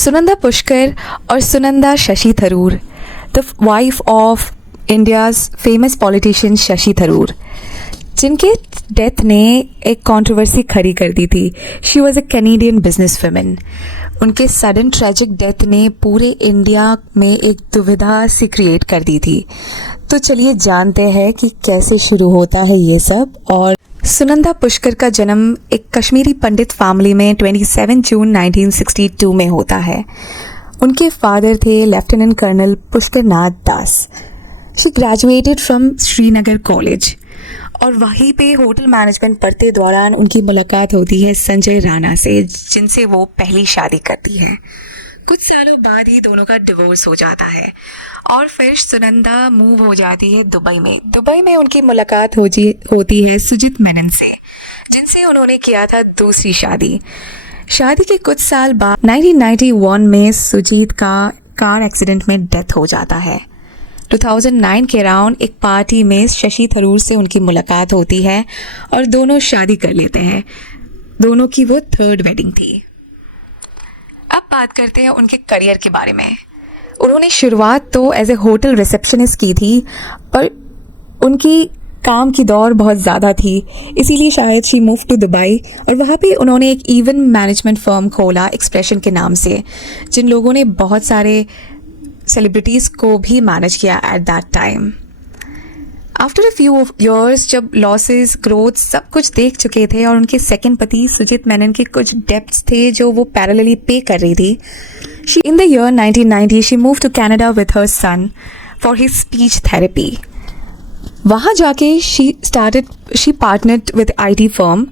सुनंदा पुष्कर और Sunanda Shashi Tharoor, the wife of India's famous politician Shashi Tharoor, जिनके death ने एक कंट्रोवर्सी खड़ी कर दी थी। She was a Canadian business woman. उनके सडन ट्रेजिक डेथ ने पूरे इंडिया में एक दुविधा सी क्रिएट कर दी थी। तो चलिए जानते हैं कि कैसे शुरू होता है ये सब। और सुनंदा पुष्कर का जन्म एक कश्मीरी पंडित फैमिली में 27 जून 1962 में होता है। उनके फादर थे lieutenant colonel Pushkar Nath Das. She graduated from Srinagar college और वहीं पे होटल मैनेजमेंट पढ़ते दौरान उनकी मुलाकात होती है संजय राणा से, जिनसे वो पहली शादी करती है। कुछ सालों बाद ही दोनों का डिवोर्स हो जाता है और फिर सुनंदा मूव हो जाती है दुबई में। दुबई में उनकी मुलाकात होती है सुजीत मेनन से, जिनसे उन्होंने किया था दूसरी शादी। शादी के कुछ साल बाद 1991 में सुजीत का कार एक्सीडेंट में डेथ हो जाता है। 2009 के अराउंड एक पार्टी में शशि थरूर से उनकी मुलाकात होती है और दोनों शादी कर लेते हैं। दोनों की वो थर्ड वेडिंग थी। अब बात करते हैं उनके करियर के बारे में। उन्होंने शुरुआत तो एज ए होटल रिसेप्शनिस्ट की थी, पर उनकी काम की दौर बहुत ज़्यादा थी, इसीलिए शायद शी मूव टू दुबई और वहाँ पे उन्होंने एक इवेंट मैनेजमेंट फर्म खोला एक्सप्रेशन के नाम से, जिन लोगों ने बहुत सारे सेलिब्रिटीज़ को भी मैनेज किया at that time. After a few years जब लॉसेस ग्रोथ सब कुछ देख चुके थे और उनके सेकंड पति सुजीत मेनन के कुछ डेब्ट्स थे जो वो पैरेलली पे कर रही थी, in the year 1990 she move to Canada with her son for his speech therapy. वहाँ जाके she partnered with IT firm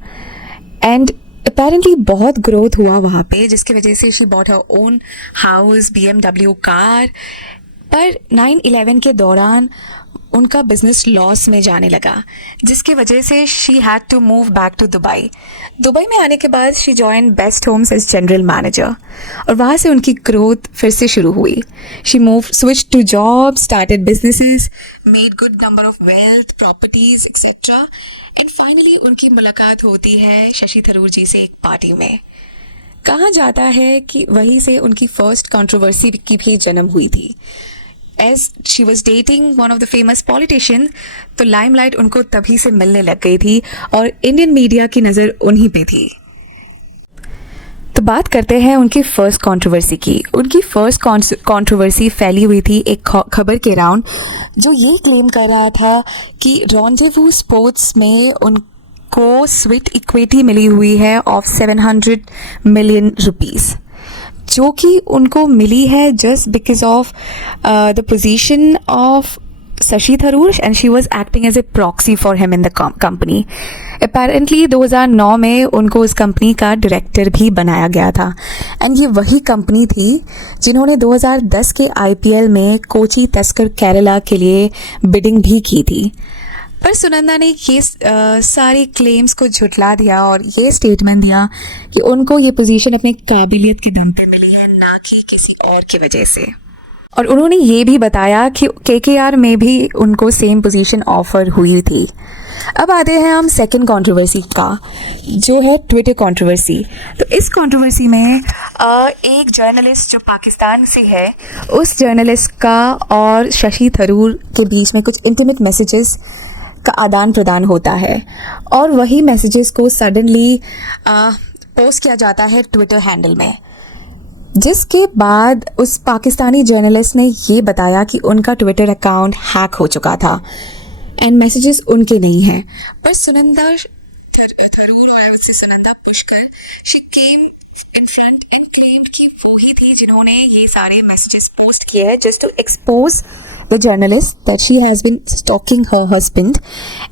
and apparently बहुत ग्रोथ हुआ वहाँ पे, जिसकी वजह से she bought her own house, BMW car. पर 9/11 के दौरान उनका बिजनेस लॉस में जाने लगा, जिसकी वजह से she had to move back to Dubai. Dubai में आने के बाद she join Best Homes as general manager और वहाँ से उनकी ग्रोथ फिर से शुरू हुई। She switch to job, started businesses, made good number of wealth, properties etcetera and finally उनकी मुलाकात होती है शशि थरूर जी से एक पार्टी में। कहा जाता है कि वहीं से उनकी फर्स्ट कंट्रोवर्सी की भी जन्म हुई थी। As she was dating one of the famous politicians, तो लाइमलाइट उनको तभी से मिलने लग गई थी और इंडियन मीडिया की नज़र उन्हीं पे थी। तो बात करते हैं उनकी फर्स्ट कंट्रोवर्सी की। उनकी फर्स्ट कंट्रोवर्सी फैली हुई थी एक खबर के राउंड, जो ये क्लेम कर रहा था कि रॉन्डेवू स्पोर्ट्स में उनको स्वीट इक्विटी मिली हुई है ऑफ 700 मिलियन रुपीज़, जो कि उनको मिली है just because of the position of Shashi Tharoor and she was acting as a proxy for him in the company. Apparently 2009 में उनको उस कंपनी का डायरेक्टर भी बनाया गया था एंड ये वही कंपनी थी जिन्होंने 2010 के IPL में कोची तस्कर केरला के लिए बिडिंग भी की थी। पर सुनंदा ने ये सारे क्लेम्स को झुटला दिया और ये स्टेटमेंट दिया कि उनको ये पोजीशन अपने काबिलियत के दम पे मिली है, ना कि किसी और की वजह से। और उन्होंने ये भी बताया कि KKR में भी उनको सेम पोजीशन ऑफर हुई थी। अब आते हैं हम सेकंड कंट्रोवर्सी का, जो है ट्विटर कंट्रोवर्सी। तो इस कंट्रोवर्सी में एक जर्नलिस्ट जो पाकिस्तान से है, उस जर्नलिस्ट का और शशि थरूर के बीच में कुछ इंटीमेट मैसेजेस का आदान प्रदान होता है और वही मैसेजेस को सडनली पोस्ट किया जाता है ट्विटर हैंडल में, जिसके बाद उस पाकिस्तानी जर्नलिस्ट ने ये बताया कि उनका ट्विटर अकाउंट हैक हो चुका था एंड मैसेजेस उनके नहीं हैं। पर सुनंदा थरूर और Sunanda Pushkar she came in front end claimed कि वो ही थी जिन्होंने ये सारे मैसेजेस पोस्ट किए हैं just to expose the journalist that she has been stalking her husband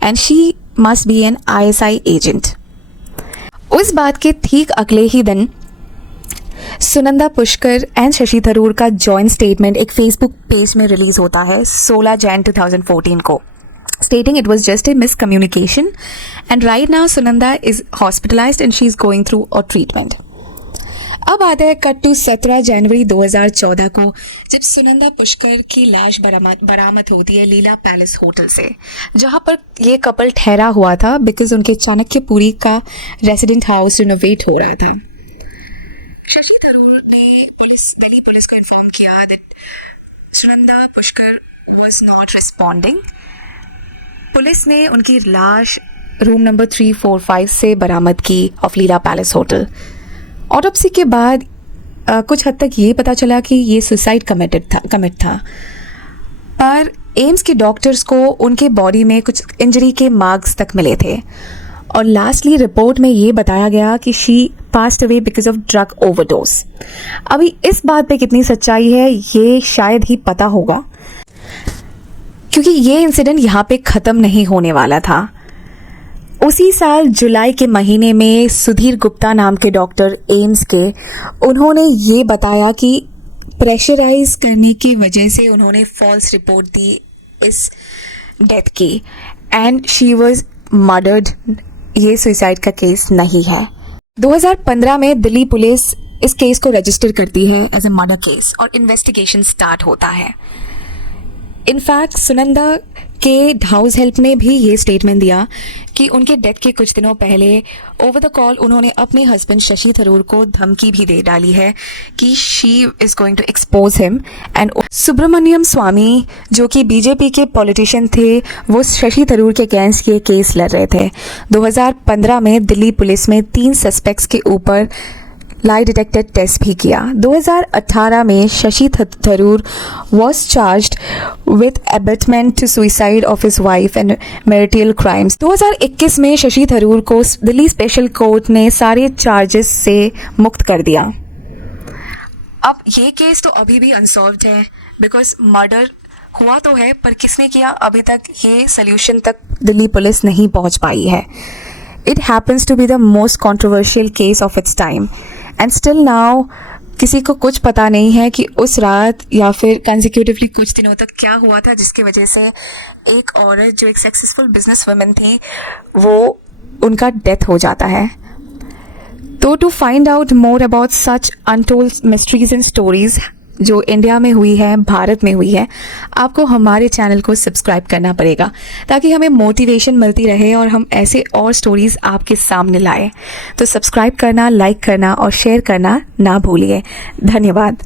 and she must be an ISI agent. उस बात के ठीक अगले ही दिन सुनंदा पुष्कर एंड शशि थरूर का जॉइंट स्टेटमेंट एक फेसबुक पेज में रिलीज होता है 16 जैन 2014 को, stating it was just a miscommunication and right now Sunanda is hospitalized and she is going through a treatment. अब आता है कट टू 17 जनवरी 2014 को, जब सुनंदा पुष्कर की लाश बरामद होती है लीला पैलेस होटल से, जहां पर ये कपल ठहरा हुआ था बिकॉज उनके चाणक्यपुरी का रेसिडेंट हाउस रिनोवेट हो रहा था। शशि थरूर ने दिल्ली पुलिस को इन्फॉर्म किया that Sunanda Pushkar was not responding. Police ने उनकी लाश रूम नंबर 345 से बरामद की of Leela palace hotel. Autopsy के बाद कुछ हद तक ये पता चला कि ये सुसाइड कमिट था, पर एम्स के डॉक्टर्स को उनके बॉडी में कुछ इंजरी के मार्क्स तक मिले थे और लास्टली रिपोर्ट में ये बताया गया कि she passed away because of drug overdose. अभी इस बात पे कितनी सच्चाई है ये शायद ही पता होगा, क्योंकि ये इंसिडेंट यहाँ पे ख़त्म नहीं होने वाला था। उसी साल जुलाई के महीने में सुधीर गुप्ता नाम के डॉक्टर एम्स के, उन्होंने ये बताया कि प्रेशराइज करने की वजह से उन्होंने फॉल्स रिपोर्ट दी इस डेथ की एंड शी वाज मर्डर्ड। ये सुसाइड का केस नहीं है। 2015 में दिल्ली पुलिस इस केस को रजिस्टर करती है एज ए मर्डर केस और इन्वेस्टिगेशन स्टार्ट होता है। इनफैक्ट सुनंदा के हाउस हेल्प ने भी ये स्टेटमेंट दिया कि उनके डेथ के कुछ दिनों पहले ओवर द कॉल उन्होंने अपने हस्बैंड शशि थरूर को धमकी भी दे डाली है कि she is going to expose him. And Subramanian Swamy जो कि बीजेपी के पॉलिटिशियन थे, वो शशि थरूर के अगेंस्ट ये केस लड़ रहे थे। 2015 में दिल्ली पुलिस में 3 सस्पेक्ट्स के ऊपर लाई डिटेक्टर टेस्ट भी किया। 2018 में Shashi Tharoor was charged with abetment to suicide of his wife and marital crimes। 2021 में शशि थरूर को दिल्ली स्पेशल कोर्ट ने सारे चार्जेस से मुक्त कर दिया। अब ये केस तो अभी भी अनसॉल्व्ड है, बिकॉज मर्डर हुआ तो है पर किसने किया अभी तक ये सोल्यूशन तक दिल्ली पुलिस नहीं पहुंच पाई है। It happens to be the most controversial case of its time and still now किसी को कुछ पता नहीं है कि उस रात या फिर कंसेक्यूटिवली कुछ दिनों तक क्या हुआ था जिसकी वजह से एक औरत जो एक सक्सेसफुल बिजनेस वुमन थी वो उनका डेथ हो जाता है। तो to find out more about such untold mysteries and stories जो इंडिया में हुई है, भारत में हुई है, आपको हमारे चैनल को सब्सक्राइब करना पड़ेगा ताकि हमें मोटिवेशन मिलती रहे और हम ऐसे और स्टोरीज आपके सामने लाएं। तो सब्सक्राइब करना, लाइक करना और शेयर करना ना भूलिए। धन्यवाद।